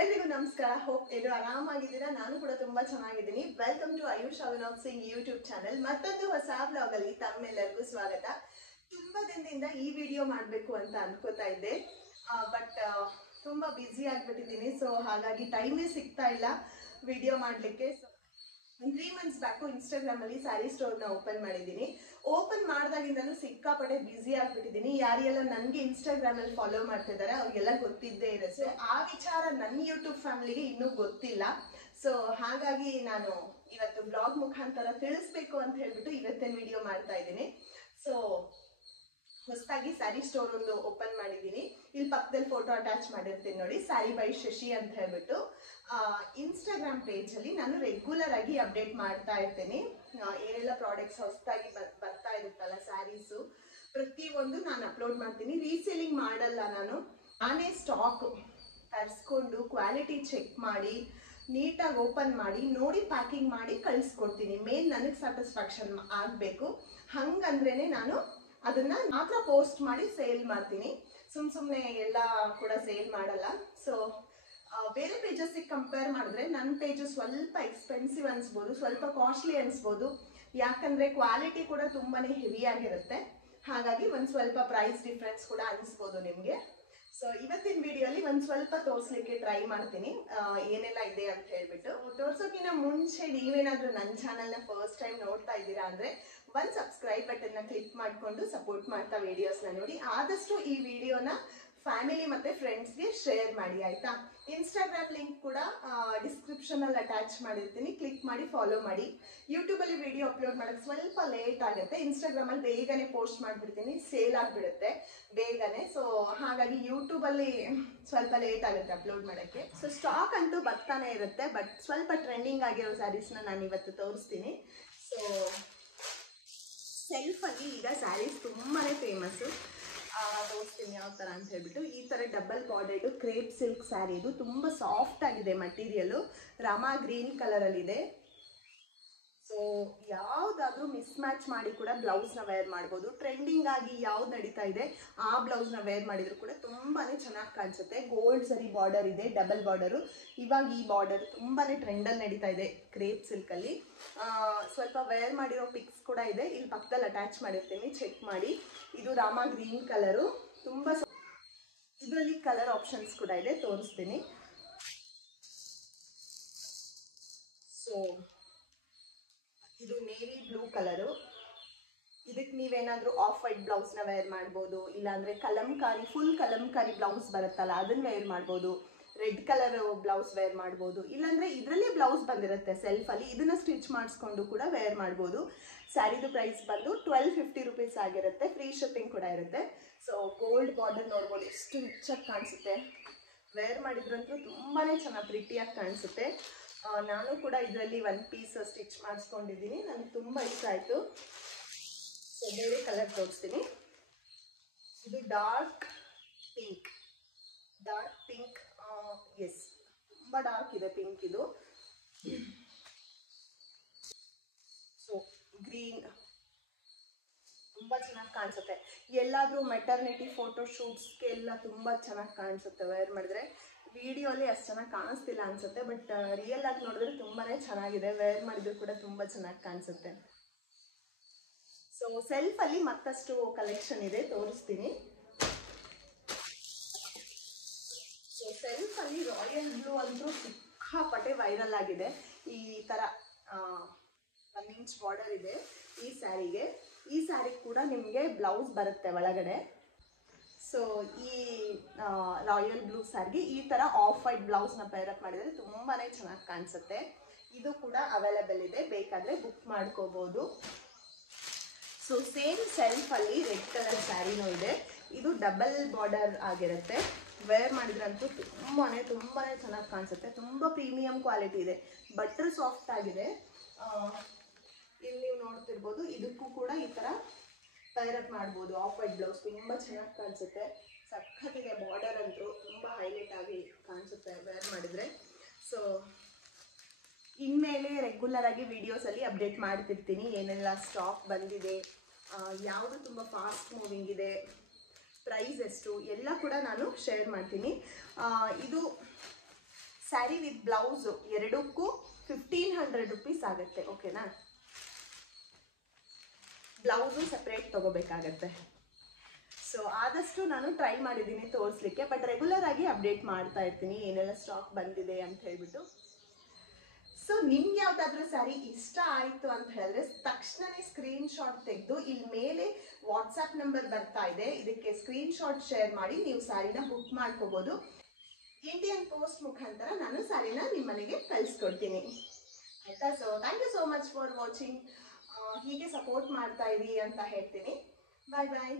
ಎಲ್ರಿಗೂ ನಮಸ್ಕಾರ. ಹೋಪ್ ಎಲ್ಲರೂ ಆರಾಮಾಗಿದ್ದೀರಾ. ನಾನು ಕೂಡ ತುಂಬಾ ಚೆನ್ನಾಗಿದ್ದೀನಿ. Welcome to Ayush Avinath Singh YouTube channel. ಮತ್ತೊಂದು ಹೊಸ ಬ್ಲಾಗ್ ಅಲ್ಲಿ ತಮ್ಮೆಲ್ಲರಿಗೂ ಸ್ವಾಗತ. ತುಂಬಾ ದಿನದಿಂದ ಈ ವಿಡಿಯೋ ಮಾಡಬೇಕು ಅಂತ ಅನ್ಕೋತಾ ಇದ್ದೆ, ಬಟ್ ತುಂಬಾ ಬ್ಯುಸಿ ಆಗ್ಬಿಟ್ಟಿದ್ದೀನಿ. ಸೊ ಹಾಗಾಗಿ ಟೈಮೇ ಸಿಗ್ತಾ ಇಲ್ಲ ವಿಡಿಯೋ ಮಾಡ್ಲಿಕ್ಕೆ. ಒಂದು 3 ಮಂತ್ಸ್ ಬ್ಯಾಕು ಇನ್ಸ್ಟಾಗ್ರಾಮ್ ಅಲ್ಲಿ ಸ್ಯಾರಿ ಸ್ಟೋರ್ನ ಓಪನ್ ಮಾಡಿದ್ದೀನಿ. ಓಪನ್ ಮಾಡಿದಾಗಿಂದಲೂ ಸಿಕ್ಕಾಪಟ್ಟೆ ಬ್ಯುಸಿ ಆಗ್ಬಿಟ್ಟಿದ್ದೀನಿ. ಯಾರೆಲ್ಲ ನನಗೆ ಇನ್ಸ್ಟಾಗ್ರಾಮ್ ಅಲ್ಲಿ ಫಾಲೋ ಮಾಡ್ತಿದ್ದಾರೆ ಅವ್ರಿಗೆಲ್ಲ ಗೊತ್ತಿದ್ದೇ ಇರುತ್ತೆ. ಆ ವಿಚಾರ ನನ್ನ ಯೂಟ್ಯೂಬ್ ಫ್ಯಾಮಿಲಿಗೆ ಇನ್ನೂ ಗೊತ್ತಿಲ್ಲ. ಸೊ ಹಾಗಾಗಿ ನಾನು ಇವತ್ತು ಬ್ಲಾಗ್ ಮುಖಾಂತರ ತಿಳಿಸ್ಬೇಕು ಅಂತ ಹೇಳ್ಬಿಟ್ಟು ಇವತ್ತಿನ ವಿಡಿಯೋ ಮಾಡ್ತಾ ಇದ್ದೀನಿ. ಸೊ ಹೊಸದಾಗಿ ಸ್ಯಾರಿ ಸ್ಟೋರ್ ಒಂದು ಓಪನ್ ಮಾಡಿದ್ದೀನಿ. ಇಲ್ಲಿ ಪಕ್ಕದಲ್ಲಿ ಫೋಟೋ ಅಟ್ಯಾಚ್ ಮಾಡಿರ್ತೀನಿ ನೋಡಿ, ಸ್ಯಾರಿ ಬೈ ಶಶಿ ಅಂತ ಹೇಳ್ಬಿಟ್ಟು. ಇನ್ಸ್ಟಾಗ್ರಾಮ್ ಪೇಜ್ ಅಲ್ಲಿ ನಾನು ರೆಗ್ಯುಲರ್ ಆಗಿ ಅಪ್ಡೇಟ್ ಮಾಡ್ತಾ ಇರ್ತೀನಿ. ಏನೆಲ್ಲ ಪ್ರಾಡಕ್ಟ್ಸ್ ಹೊಸದಾಗಿ ಬರ್ತಾ ಇರುತ್ತಲ್ಲ ಸ್ಯಾರೀಸು, ಪ್ರತಿಯೊಂದು ನಾನು ಅಪ್ಲೋಡ್ ಮಾಡ್ತೀನಿ. ರೀಸೇಲಿಂಗ್ ಮಾಡಲ್ಲ ನಾನೇ ಸ್ಟಾಕ್ ತರಿಸ್ಕೊಂಡು ಕ್ವಾಲಿಟಿ ಚೆಕ್ ಮಾಡಿ ನೀಟಾಗಿ ಓಪನ್ ಮಾಡಿ ನೋಡಿ ಪ್ಯಾಕಿಂಗ್ ಮಾಡಿ ಕಳಿಸ್ಕೊಡ್ತೀನಿ. ಮೇನ್ ನನಗೆ ಸ್ಯಾಟಿಸ್ಫ್ಯಾಕ್ಷನ್ ಆಗಬೇಕು. ಹಂಗಂದ್ರೇನೆ ನಾನು ಅದನ್ನ ಮಾತ್ರ ಪೋಸ್ಟ್ ಮಾಡಿ ಸೇಲ್ ಮಾಡ್ತೀನಿ. ಸುಮ್ಮನೆ ಎಲ್ಲ ಕೂಡ ಸೇಲ್ ಮಾಡಲ್ಲ. ಸೊ ಬೇರೆ ಪೇಜಸ್ಗೆ ಕಂಪೇರ್ ಮಾಡಿದ್ರೆ ನನ್ನ ಪೇಜು ಸ್ವಲ್ಪ ಎಕ್ಸ್ಪೆನ್ಸಿವ್ ಅನ್ಸ್ಬೋದು, ಸ್ವಲ್ಪ ಕಾಸ್ಟ್ಲಿ ಅನ್ಸ್ಬೋದು. ಯಾಕಂದ್ರೆ ಕ್ವಾಲಿಟಿ ಕೂಡ ತುಂಬಾನೇ ಹೆವಿ ಆಗಿರುತ್ತೆ. ಹಾಗಾಗಿ ಒಂದು ಸ್ವಲ್ಪ ಪ್ರೈಸ್ ಡಿಫ್ರೆನ್ಸ್ ಕೂಡ ಅನ್ಸ್ಬೋದು ನಿಮ್ಗೆ. ಸೊ ಇವತ್ತಿನ ವಿಡಿಯೋಲಿ ಒಂದು ಸ್ವಲ್ಪ ತೋರಿಸ್ಲಿಕ್ಕೆ ಟ್ರೈ ಮಾಡ್ತೀನಿ ಏನೆಲ್ಲ ಇದೆ ಅಂತ ಹೇಳ್ಬಿಟ್ಟು. ತೋರ್ಸೋಕ್ಕಿಂತ ಮುಂಚೆ ನೀವೇನಾದ್ರೂ ನನ್ನ ಚಾನಲ್ನ ಫಸ್ಟ್ ಟೈಮ್ ನೋಡ್ತಾ ಇದ್ದೀರಾ ಅಂದ್ರೆ ಒಂದು ಸಬ್ಸ್ಕ್ರೈಬ್ ಬಟನ್ನ ಕ್ಲಿಕ್ ಮಾಡಿಕೊಂಡು ಸಪೋರ್ಟ್ ಮಾಡ್ತಾ ವಿಡಿಯೋಸ್ನ ನೋಡಿ. ಆದಷ್ಟು ಈ ವಿಡಿಯೋನ ಫ್ಯಾಮಿಲಿ ಮತ್ತೆ ಫ್ರೆಂಡ್ಸ್ಗೆ ಶೇರ್ ಮಾಡಿ, ಆಯ್ತಾ? ಇನ್ಸ್ಟಾಗ್ರಾಮ್ ಲಿಂಕ್ ಕೂಡ ಡಿಸ್ಕ್ರಿಪ್ಷನ್ ಅಲ್ಲಿ ಅಟ್ಯಾಚ್ ಮಾಡಿರ್ತೀನಿ, ಕ್ಲಿಕ್ ಮಾಡಿ ಫಾಲೋ ಮಾಡಿ. ಯೂಟ್ಯೂಬ್ ಅಲ್ಲಿ ವಿಡಿಯೋ ಅಪ್ಲೋಡ್ ಮಾಡಕ್ಕೆ ಸ್ವಲ್ಪ ಲೇಟ್ ಆಗುತ್ತೆ. ಇನ್ಸ್ಟಾಗ್ರಾಮ್ ಅಲ್ಲಿ ಬೇಗನೆ ಪೋಸ್ಟ್ ಮಾಡ್ಬಿಡ್ತೀನಿ, ಸೇಲ್ ಆಗ್ಬಿಡುತ್ತೆ ಬೇಗನೆ. ಸೊ ಹಾಗಾಗಿ ಯೂಟ್ಯೂಬ್ ಅಲ್ಲಿ ಸ್ವಲ್ಪ ಲೇಟ್ ಆಗುತ್ತೆ ಅಪ್ಲೋಡ್ ಮಾಡಕ್ಕೆ. ಸೊ ಸ್ಟಾಕ್ ಅಂತೂ ಬರ್ತಾನೆ ಇರುತ್ತೆ, ಬಟ್ ಸ್ವಲ್ಪ ಟ್ರೆಂಡಿಂಗ್ ಆಗಿರೋ ಸ್ಯಾರೀಸ್ನ ನಾನು ಇವತ್ತು ತೋರಿಸ್ತೀನಿ. ಸೊ ಸೆಲ್ಫ್ ಅಲ್ಲಿ ಈಗ ಸ್ಯಾರೀಸ್ ತುಂಬಾನೇ ಫೇಮಸ್. ತೋರಿಸ್ತೀನಿ ಯಾವ ಥರ ಅಂತ ಹೇಳ್ಬಿಟ್ಟು. ಈ ಥರ ಡಬಲ್ ಬಾರ್ಡೆಡ್ ಕ್ರೇಪ್ ಸಿಲ್ಕ್ ಸ್ಯಾರಿ. ಇದು ತುಂಬ ಸಾಫ್ಟ್ ಆಗಿದೆ ಮಟೀರಿಯಲು. ರಾಮಾ ಗ್ರೀನ್ ಕಲರಲ್ಲಿದೆ. ಸೊ ಯಾವುದಾದ್ರೂ ಮಿಸ್ ಮ್ಯಾಚ್ ಮಾಡಿ ಕೂಡ ಬ್ಲೌಸ್ನ ವೇರ್ ಮಾಡ್ಬೋದು. ಟ್ರೆಂಡಿಂಗ್ ಆಗಿ ಯಾವ್ದು ನಡೀತಾ ಇದೆ ಆ ಬ್ಲೌಸ್ನ ವೇರ್ ಮಾಡಿದ್ರು ಕೂಡ ತುಂಬಾನೇ ಚೆನ್ನಾಗಿ ಕಾಣಿಸುತ್ತೆ. ಗೋಲ್ಡ್ ಸರಿ ಬಾರ್ಡರ್ ಇದೆ, ಡಬಲ್ ಬಾರ್ಡರು. ಇವಾಗ ಈ ಬಾರ್ಡರ್ ತುಂಬಾನೇ ಟ್ರೆಂಡಲ್ಲಿ ನಡೀತಾ ಇದೆ ಕ್ರೇಪ್ ಸಿಲ್ಕಲ್ಲಿ. ಸ್ವಲ್ಪ ವೇರ್ ಮಾಡಿರೋ ಪಿಕ್ಸ್ ಕೂಡ ಇದೆ, ಇಲ್ಲಿ ಪಕ್ಕದಲ್ಲಿ ಅಟ್ಯಾಚ್ ಮಾಡಿರ್ತೀನಿ, ಚೆಕ್ ಮಾಡಿ. ಇದು ರಾಮಾ ಗ್ರೀನ್ ಕಲರು. ತುಂಬ ಇದರಲ್ಲಿ ಕಲರ್ ಆಪ್ಷನ್ಸ್ ಕೂಡ ಇದೆ, ತೋರಿಸ್ತೀನಿ. ಸೊ ಇದು ನೇವಿ ಬ್ಲೂ ಕಲರು. ಇದಕ್ಕೆ ನೀವೇನಾದ್ರೂ ಆಫ್ ವೈಟ್ ಬ್ಲೌಸ್ನ ವೇರ್ ಮಾಡ್ಬೋದು, ಇಲ್ಲಾಂದ್ರೆ ಕಲಂಕಾರಿ ಫುಲ್ ಕಲಂಕಾರಿ ಬ್ಲೌಸ್ ಬರುತ್ತಲ್ಲ ಅದನ್ನ ವೇರ್ ಮಾಡ್ಬೋದು. ರೆಡ್ ಕಲರ್ ಬ್ಲೌಸ್ ವೇರ್ ಮಾಡ್ಬೋದು, ಇಲ್ಲಾಂದ್ರೆ ಇದರಲ್ಲಿ ಬ್ಲೌಸ್ ಬಂದಿರುತ್ತೆ ಸೆಲ್ಫ್ ಅಲ್ಲಿ, ಇದನ್ನ ಸ್ಟಿಚ್ ಮಾಡಿಸ್ಕೊಂಡು ಕೂಡ ವೇರ್ ಮಾಡ್ಬೋದು. ಸ್ಯಾರಿದು ಪ್ರೈಸ್ ಬಂದು 1250 ರುಪೀಸ್ ಆಗಿರುತ್ತೆ. ಫ್ರೀ ಶಿಪ್ಪಿಂಗ್ ಕೂಡ ಇರುತ್ತೆ. ಸೊ ಗೋಲ್ಡ್ ಬಾರ್ಡರ್ ನೋಡ್ಬೋದು, ಎಷ್ಟು ರಿಚಾಗಿ ಕಾಣಿಸುತ್ತೆ. ವೇರ್ ಮಾಡಿದ್ರಂತೂ ತುಂಬಾನೇ ಚೆನ್ನಾಗಿ ಪ್ರಿಟಿಯಾಗಿ ಕಾಣಿಸುತ್ತೆ. ನಾನು ಕೂಡ ಇದರಲ್ಲಿ ಒಂದು ಪೀಸ್ ಸ್ಟಿಚ್ ಮಾಡಿಸ್ಕೊಂಡಿದ್ದೀನಿ, ನನಗೆ ತುಂಬ ಇಷ್ಟ ಆಯಿತು. ಸೊ ಬೇರೆ ಕಲರ್ ತೋರಿಸ್ತೀನಿ. ಇದು ಡಾರ್ಕ್ ಪಿಂಕ್. ಎಸ್, ತುಂಬ ಡಾರ್ಕ್ ಇದೆ ಪಿಂಕ್ ಇದು. ಸೊ ಗ್ರೀನ್ ತುಂಬ ಚೆನ್ನಾಗಿ ಕಾಣಿಸುತ್ತೆ. ಎಲ್ಲಾದರೂ ಮೆಟರ್ನಿಟಿ ಫೋಟೋ ಶೂಟ್ಸ್ಗೆ ಎಲ್ಲ ತುಂಬ ಚೆನ್ನಾಗಿ ಕಾಣಿಸುತ್ತೆ ವೇರ್ ಮಾಡಿದ್ರೆ. ವಿಡಿಯೋಲಿ ಅಷ್ಟು ಚೆನ್ನಾಗಿ ಕಾಣಿಸ್ತಿಲ್ಲ ಅನ್ಸುತ್ತೆ, ಬಟ್ ರಿಯಲ್ ಆಗಿ ನೋಡಿದ್ರೆ ತುಂಬಾನೇ ಚೆನ್ನಾಗಿದೆ. ವೇರ್ ಮಾಡಿದ್ರು ಕೂಡ ತುಂಬ ಚೆನ್ನಾಗಿ ಕಾಣಿಸುತ್ತೆ. ಸೊ ಸೆಲ್ಫ್ ಅಲ್ಲಿ ಮತ್ತಷ್ಟು ಕಲೆಕ್ಷನ್ ಇದೆ, ತೋರಿಸ್ತೀನಿ. ಸೊ ಸೆಲ್ಫ್ ಅಲ್ಲಿ ರಾಯಲ್ ಬ್ಲೂ ಅಂತೂ ಸಿಕ್ಕಾಪಟ್ಟೆ ವೈರಲ್ ಆಗಿದೆ. ಈ ತರ 1 ಇಂಚ್ ಬಾರ್ಡರ್ ಇದೆ ಈ ಸ್ಯಾರಿಗೆ. ಈ ಸ್ಯಾರಿ ಕೂಡ ನಿಮಗೆ ಬ್ಲೌಸ್ ಬರುತ್ತೆ ಒಳಗಡೆ. ಸೊ ಈ ರಾಯಲ್ ಬ್ಲೂ ಸ್ಯಾರಿಗೆ ಈ ಥರ ಆಫ್ ವೈಟ್ ಬ್ಲೌಸ್ನ ಪೇರಪ್ ಮಾಡಿದರೆ ತುಂಬಾನೇ ಚೆನ್ನಾಗಿ ಕಾಣಿಸುತ್ತೆ. ಇದು ಕೂಡ ಅವೈಲೇಬಲ್ ಇದೆ, ಬೇಕಾದರೆ ಬುಕ್ ಮಾಡ್ಕೋಬೋದು. ಸೊ ಸೇಮ್ ಸೆಲ್ಫಲ್ಲಿ ರೆಡ್ ಕಲರ್ ಸ್ಯಾರಿನೂ ಇದೆ. ಇದು ಡಬಲ್ ಬಾರ್ಡರ್ ಆಗಿರುತ್ತೆ. ವೇರ್ ಮಾಡಿದ್ರಂತೂ ತುಂಬಾನೇ ಚೆನ್ನಾಗಿ ಕಾಣಿಸುತ್ತೆ. ತುಂಬ ಪ್ರೀಮಿಯಂ ಕ್ವಾಲಿಟಿ ಇದೆ, ಬಟರ್ ಸಾಫ್ಟ್ ಆಗಿದೆ. ಇಲ್ಲಿ ನೀವು ನೋಡ್ತಿರ್ಬೋದು, ಇದಕ್ಕೂ ಕೂಡ ಈ ಥರ ಪೈರಪ್ ಮಾಡ್ಬೋದು. ಆಫ್ ವೈಟ್ ಬ್ಲೌಸ್ ತುಂಬ ಚೆನ್ನಾಗಿ ಕಾಣಿಸುತ್ತೆ. ಸಖತ್ತಿದೆ ಬಾರ್ಡರ್ ಅಂತೂ, ತುಂಬ ಹೈಲೈಟ್ ಆಗಿ ಕಾಣಿಸುತ್ತೆ ವೇರ್ ಮಾಡಿದರೆ. ಸೊ ಇನ್ಮೇಲೆ ರೆಗ್ಯುಲರ್ ಆಗಿ ವಿಡಿಯೋಸಲ್ಲಿ ಅಪ್ಡೇಟ್ ಮಾಡ್ತಿರ್ತೀನಿ, ಏನೆಲ್ಲ ಸ್ಟಾಕ್ ಬಂದಿದೆ, ಯಾವುದು ತುಂಬ ಫಾಸ್ಟ್ ಮೂವಿಂಗ್ ಇದೆ, ಪ್ರೈಸ್ ಎಷ್ಟು ಎಲ್ಲ ಕೂಡ ನಾನು ಶೇರ್ ಮಾಡ್ತೀನಿ. ಇದು ಸ್ಯಾರಿ ವಿತ್ ಬ್ಲೌಸು ಎರಡಕ್ಕೂ 1500 ರುಪೀಸ್ ಆಗುತ್ತೆ. ಓಕೆನಾ, ಬ್ಲೌಸು ಸಪ್ರೇಟ್ ತಗೋಬೇಕಾಗತ್ತೆ. ಸೊ ಆದಷ್ಟು ನಾನು ಟ್ರೈ ಮಾಡಿದ್ದೀನಿ ತೋರಿಸ್ಲಿಕ್ಕೆ, ಬಟ್ ರೆಗ್ಯುಲರ್ ಆಗಿ ಅಪ್ಡೇಟ್ ಮಾಡ್ತಾ ಇರ್ತೀನಿ ಏನೆಲ್ಲ ಸ್ಟಾಕ್ ಬಂದಿದೆ ಅಂತ ಹೇಳ್ಬಿಟ್ಟು. ಸೊ ನಿಮ್ಗೆ ಯಾವ್ದಾದ್ರು ಸ್ಯಾರಿ ಇಷ್ಟ ಆಯ್ತು ಅಂತ ಹೇಳಿದ್ರೆ ತಕ್ಷಣನೇ ಸ್ಕ್ರೀನ್ ಶಾಟ್ ತೆಗೆದು ಇಲ್ಲಿ ಮೇಲೆ ವಾಟ್ಸ್ಆಪ್ ನಂಬರ್ ಬರ್ತಾ ಇದೆ, ಇದಕ್ಕೆ ಸ್ಕ್ರೀನ್ ಶಾಟ್ ಶೇರ್ ಮಾಡಿ ನೀವು ಸ್ಯಾರಿನ ಬುಕ್ ಮಾಡ್ಕೋಬಹುದು. ಇಂಡಿಯನ್ ಪೋಸ್ಟ್ ಮುಖಾಂತರ ನಾನು ಸ್ಯಾರಿನ ನಿಮ್ಮ ಮನೆಗೆ ಕಳಿಸ್ಕೊಡ್ತೀನಿ ಆಯ್ತಾ. So thank you so much for watching. ಹೀಗೆ ಸಪೋರ್ಟ್ ಮಾಡ್ತಾ ಇರಿ ಅಂತ ಹೇಳ್ತೀನಿ. ಬಾಯ್ ಬಾಯ್.